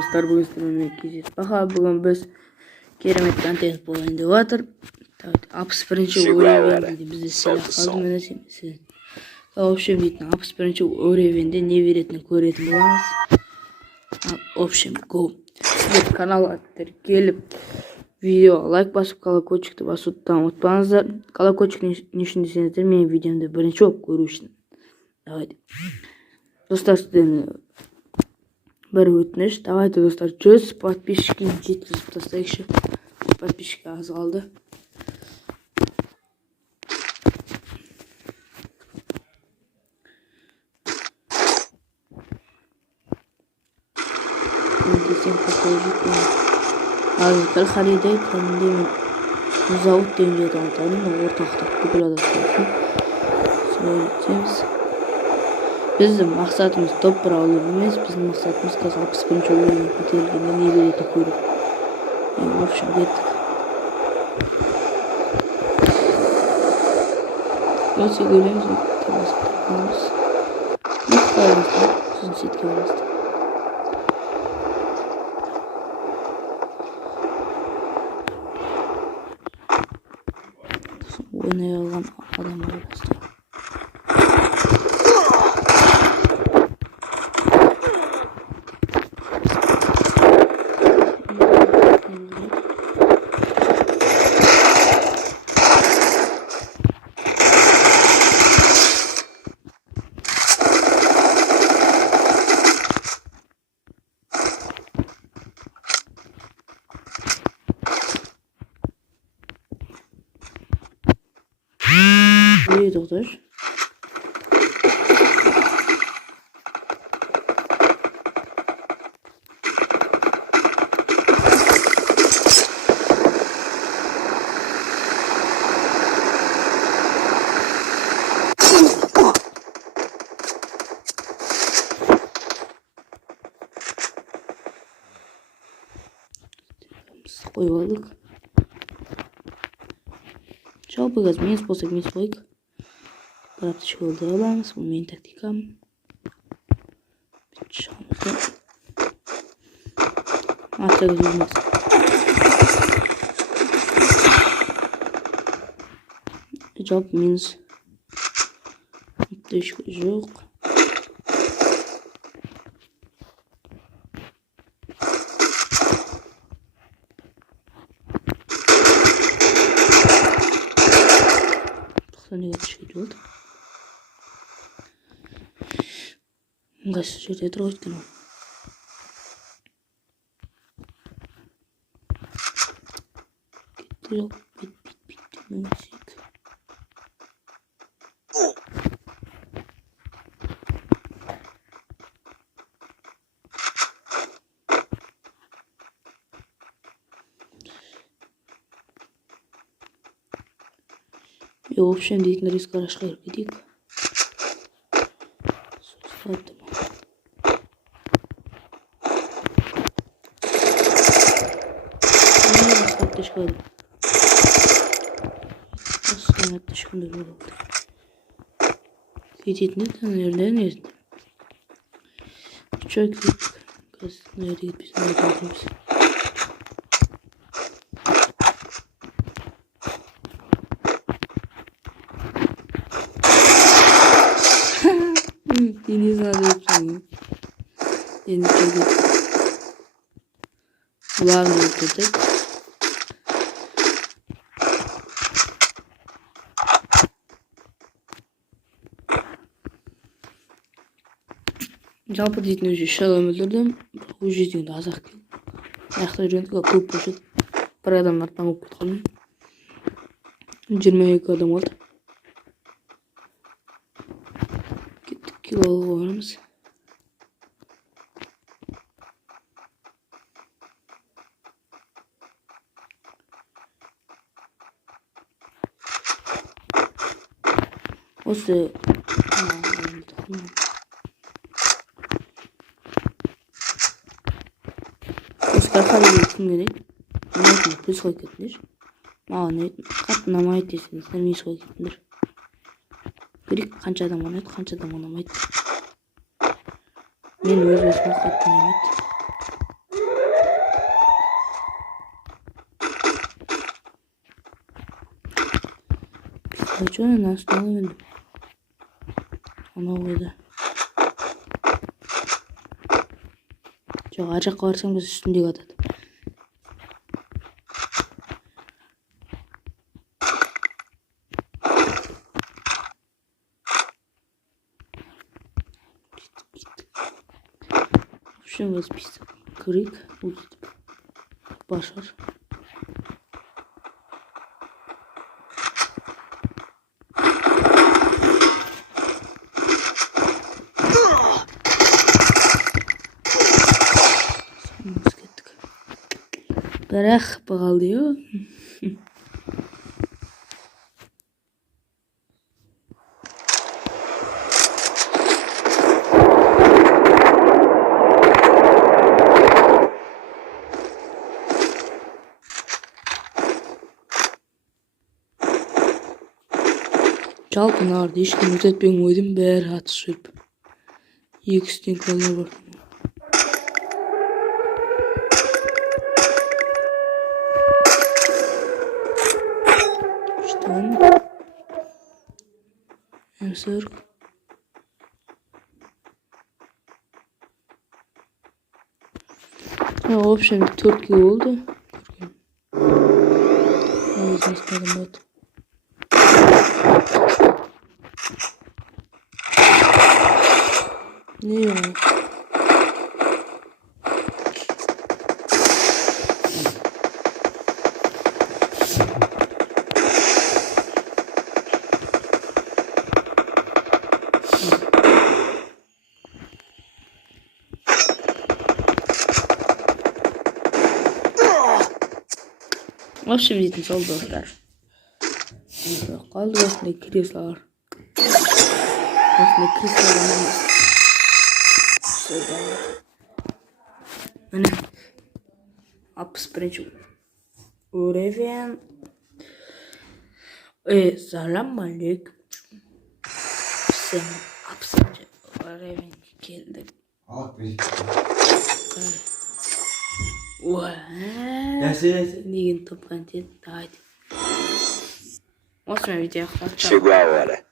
dostlar, bugün sizinle gezeceğiz. Bugün biz keremet kontent bolayın dep atır. Apis birinci öğrenvende bizde silah kaldı mene siz. Общем deytin apis birinci öğrenvende ne veretini körетін bolamız. Общем go. Sizler kanalga gelip video like basıp колокольчикти басуптан unutpаңыздар. Колокольчик не үшін десеңіздер, менің видеомды бірінші болып көру үшін. Давайте. Достар, сіздерден bir ötünüş. Давайте dostlar, 100 подписчикке жеткізіп тастайықшы. Подписчик аз қалды. Al Халиде кәдімгі зауыт деген жерді анықтадым. Ортақтық бүкіл адамдар. Сөйлетеміз. Біздің мақсатымыз топ-1 алу емес, біздің мақсатымыз қазір 61-ші ойынға көтерілгенде не беретінін көру. В общем, кеттік. Өте көреміз, табасыз. Не қойымыздар, сіздің сетке барасыздар. Ойнай алған адам арасында. İyi doktor. Koyup aldık. Жалпы газ мен способ емес бойық. Практически олды аламыз. Бұл менің тактикам. Шығамызды. Атта көзіміз. Жалпы минус. Ешкі жоқ. Не отширил. Газ жерде трогать екен. Кетті жоқ. Бит демеңсек. И в общем дейтін риск арашқа еріп кетейік. Составды ма. Басқа шықады. Басқа ешкімді болады. Кететін еді, нерден езді. Чой кетік. Қазір нерді кетпесін өтеміз. Deniz alıyorsun. Deniz çocuk. Bularla ötürdük. Жалпы дейтін өзі шалам өлдірдім. Өз жетігінде азақ келді. Аяқта жүргендігі көп болшыд. Бір адамның артынан көп кетқалым. 22 адам қалды. Kilo varmış. Осы Oscar kim gerek? Neydi? Biz koy kettir. Mağan katına ұнамайды десеңіздер, мен еш кетіңдер. Керек қанша адам ұнайды, қанша адам ұнамайды. Мен өз-өзіме қатты ұнамайды. Kaçıyor nasıl anlamadım. Ona koydu. Çok acık varsan biz üstünde katıdı. Şimdi biz pis kırık. Başar. Biz kettik. Bırak bağlıyor. Çalkın ağırdı. Hiç kim özetmeyin oyun bir rahat sürüp. Yekistin kalına bak. İşte onu. Ensar. Ha, option Türkiye oldu. Türkiye. Ağzını sıkalım bat. Ne ya? Hoş geldiniz dostlar. Kaldı aslında krisler. Aslında krisler. Hani apspręcił urewian zalamalek sen apspręcił urewian geldi. Nigin toplantı dahil. Osman video. Chegou a hora.